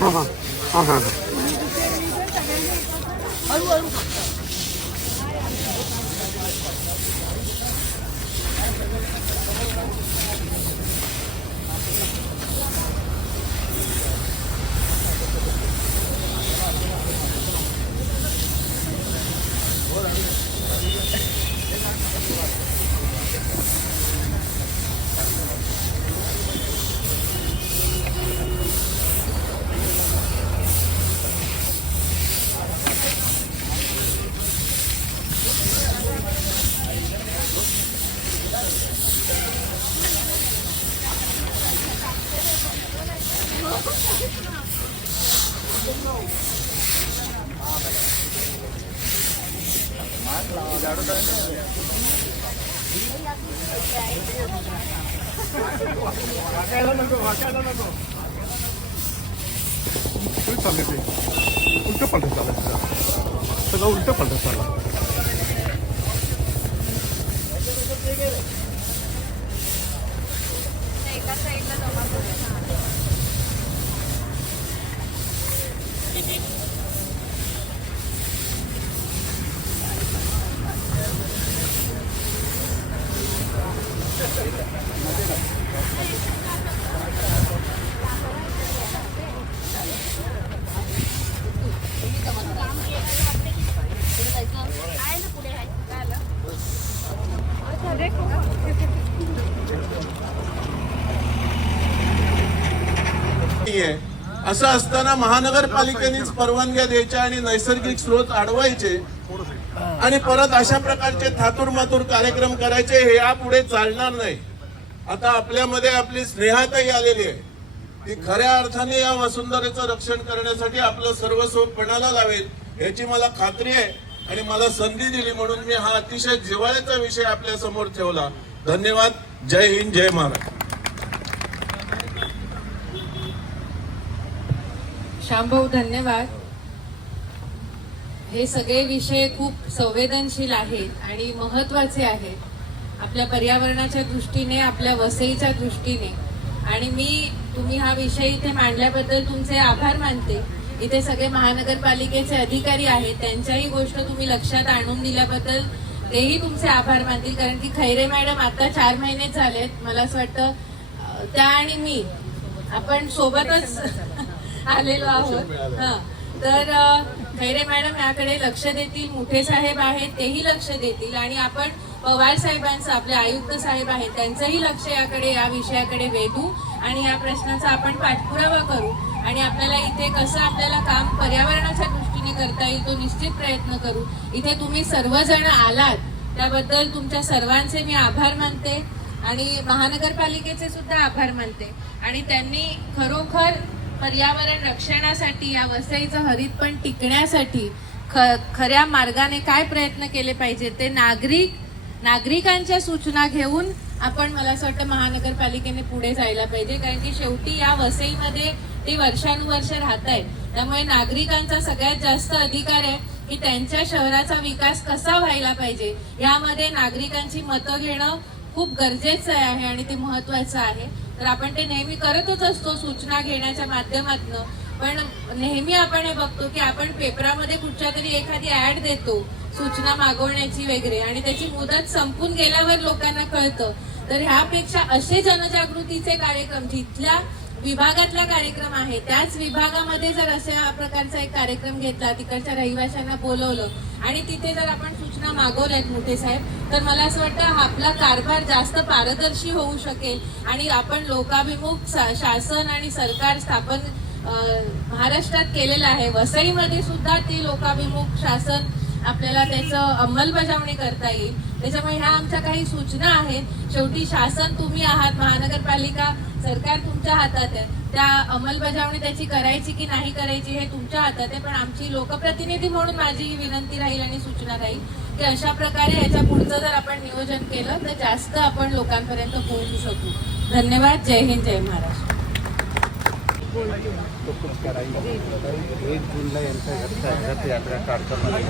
हां हां हां हां हळूहळू कुठे उलटं पलटं चालायचं सगळं उलटं पलटं चाललं नाहीये. असं असताना महानगरपालिकेनेच परवानग्या द्यायच्या आणि नैसर्गिक स्रोत अडवायचे आणि परत अशा प्रकारचे थातूर मातूर कार्यक्रम करायचे हे यापुढे चालणार नाही. आता आपल्यामध्ये आपली स्नेहातही आलेली आहे. ती खऱ्या अर्थाने या वसुंधरेचं रक्षण करण्यासाठी आपलं सर्वस्व पणाला लावेल याची मला खात्री आहे आणि मला संधी दिली म्हणून मी हा अतिशय जिव्हाळ्याचा विषय आपल्यासमोर ठेवला. धन्यवाद. जय हिंद जय महाराष्ट्र. श्यामभाऊ धन्यवाद. हे सगळे विषय खूप संवेदनशील आहेत आणि महत्त्वाचे आहेत. आपल्या पर्यावरणाच्या दृष्टीने आपल्या वसईच्या दृष्टीने. आणि मी तुम्ही हा विषय इथे मांडल्याबद्दल तुमचे आभार मानते. इथे सगळे महानगरपालिकेचे अधिकारी आहेत. त्यांच्याही गोष्ट तुम्ही लक्षात आणून दिल्याबद्दल तेही तुमचे आभार मानतील कारण की खैरे मॅडम आता चार महिने झालेत. मला असं वाटतं त्या आणि मी आपण सोबतच आलेलो आहोत. हा. तर खैरे मॅडम याकडे लक्ष देतील मुठे साहेब आहेत तेही लक्ष देतील आणि आपण पवार साहेबांचं आपले आयुक्त साहेब आहेत त्यांचंही लक्ष याकडे या विषयाकडे वेधू आणि या प्रश्नाचा आपण पाठपुरावा करू. आणि आपल्याला इथे कसं आपल्याला काम पर्यावरणाच्या दृष्टीने करता येईल तो निश्चित प्रयत्न करू. इथे तुम्ही सर्वजण आलात त्याबद्दल तुमच्या सर्वांचे मी आभार मानते आणि महानगरपालिकेचे सुद्धा आभार मानते. आणि त्यांनी खरोखर पर्यावरण रक्षणासाठी या वसईचं हरितपण टिकण्यासाठी ख खऱ्या मार्गाने काय प्रयत्न केले पाहिजे ते नागरिक नागरिकांच्या सूचना घेऊन आपण मला असं वाटतं महानगरपालिकेने पुढे जायला पाहिजे. कारण की शेवटी या वसईमध्ये ते वर्षानुवर्ष राहत आहेत त्यामुळे नागरिकांचा सगळ्यात जास्त अधिकार आहे की त्यांच्या शहराचा विकास कसा व्हायला पाहिजे. यामध्ये नागरिकांची मतं घेणं खूप गरजेचं आहे आणि ते महत्वाचं आहे. तर आपण ते नेहमी करतच असतो सूचना घेण्याच्या माध्यमातून. पण नेहमी आपण हे बघतो की आपण पेपरामध्ये कुठच्या तरी एखादी ऍड देतो सूचना मागवण्याची वगैरे आणि त्याची मुदत संपून गेल्यावर लोकांना कळतं. तर ह्यापेक्षा असे जनजागृतीचे कार्यक्रम जिथल्या विभागातला कार्यक्रम आहे. त्याच विभागामध्ये जर अशा प्रकारचा एक कार्यक्रम घेतला तिकडच्या रहिवाशांना बोलवलं आणि तिथे जर आपण सूचना मागवल्यात मोठे साहेब तर मला असं वाटतं हा आपला कारभार जास्त पारदर्शी होऊ शकेल आणि आपण लोकाभिमुख सा- शासन आणि सरकार स्थापन महाराष्ट्रात केलेलं आहे. वसईमध्ये सुद्धा ते लोकाभिमुख शासन आपल्याला त्याचं अंमलबजावणी करता येईल. त्याच्यामुळे ह्या आमच्या काही सूचना आहेत. शेवटी शासन तुम्ही आहात महानगरपालिका सरकार तुमच्या हातात आहे. त्या अंमलबजावणी त्याची करायची की नाही करायची हे तुमच्या हातात आहे पण आमची लोकप्रतिनिधी म्हणून माझी ही विनंती राहील आणि सूचना राहील की अशा प्रकारे याच्या पुढचं जर आपण नियोजन केलं तर जास्त आपण लोकांपर्यंत पोहोचू शकू. धन्यवाद. जय हिंद जय महाराष्ट्र. एक जूनला यांच्या घरच्या रथयात्रा कार्यक्रम आहे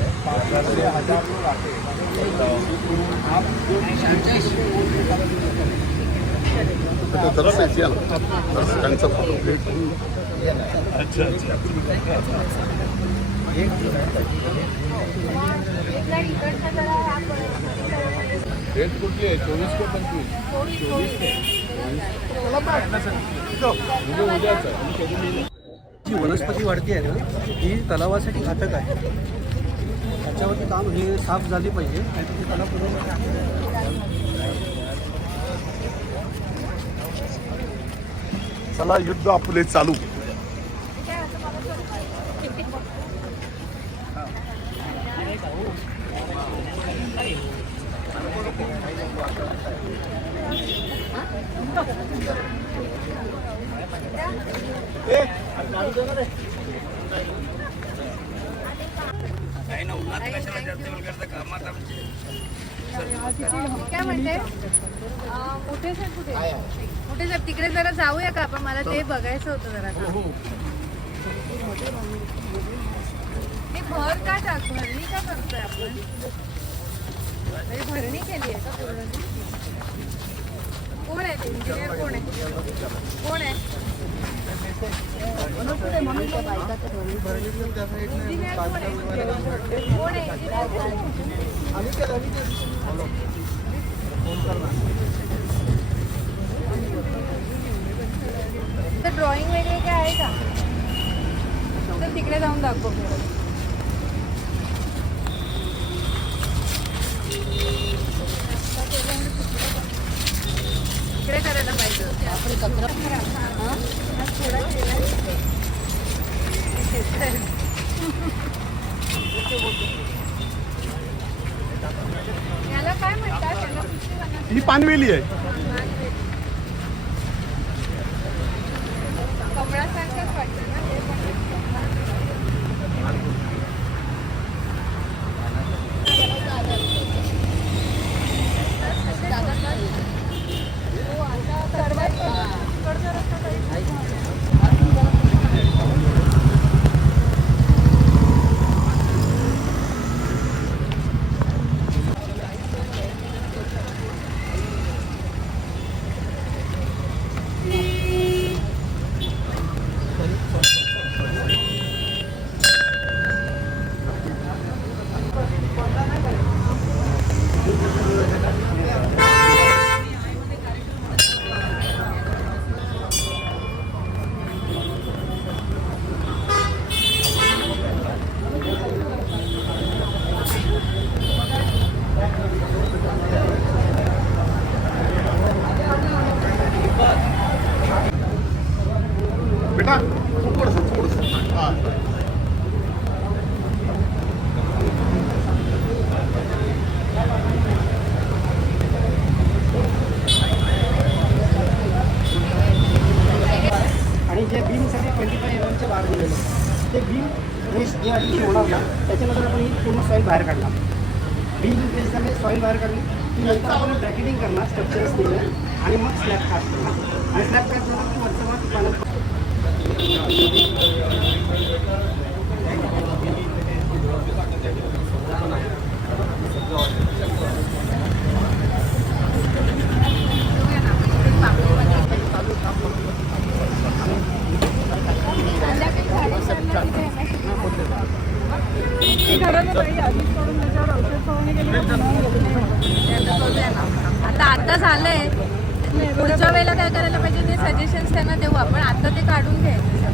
तर जरासं इथे या ना जरासं त्यांचा फोटो अच्छा अच्छा डेट कुठली आहे चोवीस. ते पंचवीस जी वनस्पती वाढती आहे ना ही तलावासाठी घातक आहे. त्याच्यावरती काम हे साफ झाली पाहिजे. तलाव चला युद्ध आपले चालू. काय म्हणते? अं, मोठे साहेब कुठे? मोठे साहेब तिकडे जरा जाऊया का आपण? मला ते बघायचं होतं जरा. हे भर का टाक? भरणी का करतोय आपण? म्हणजे भरणी केली आहे का पूर्ण कोण आहे ते? इंजिनियर कोण आहे? कोण आहे? इंजिनियर कोण आहे? कोण आहे इंजिनियर तर ड्रॉइंग वगैरे काय आहे का? तर तिकडे जाऊन दाखव. कुठली वनस्पती ही पानवेली आहे कमळासारखंच वाटतं ना ते पण. बेटा थोडंसं थोडंसं हां आणि जे बीमसाठी ट्वेंटी फाय एम एमचे बार दिलेले आहे, ते बीम रेस जे आधी होणार ना त्याच्यानंतर आपण ही पूर्ण सॉईल बाहेर काढला. बीम रेस झाले सॉईल बाहेर काढली. की नंतर आपण ब्रॅकेटिंग करणार स्ट्रक्चर्स निघणार आणि मग स्लॅब कास्ट करणार आणि स्लॅब कास्ट केला की वरचं मग पाण्यात आता आता झालंय पुढच्या वेळेला काय करायला पाहिजे ते सजेशन्स त्यांना देऊ आपण आता ते काढून घ्यायचं.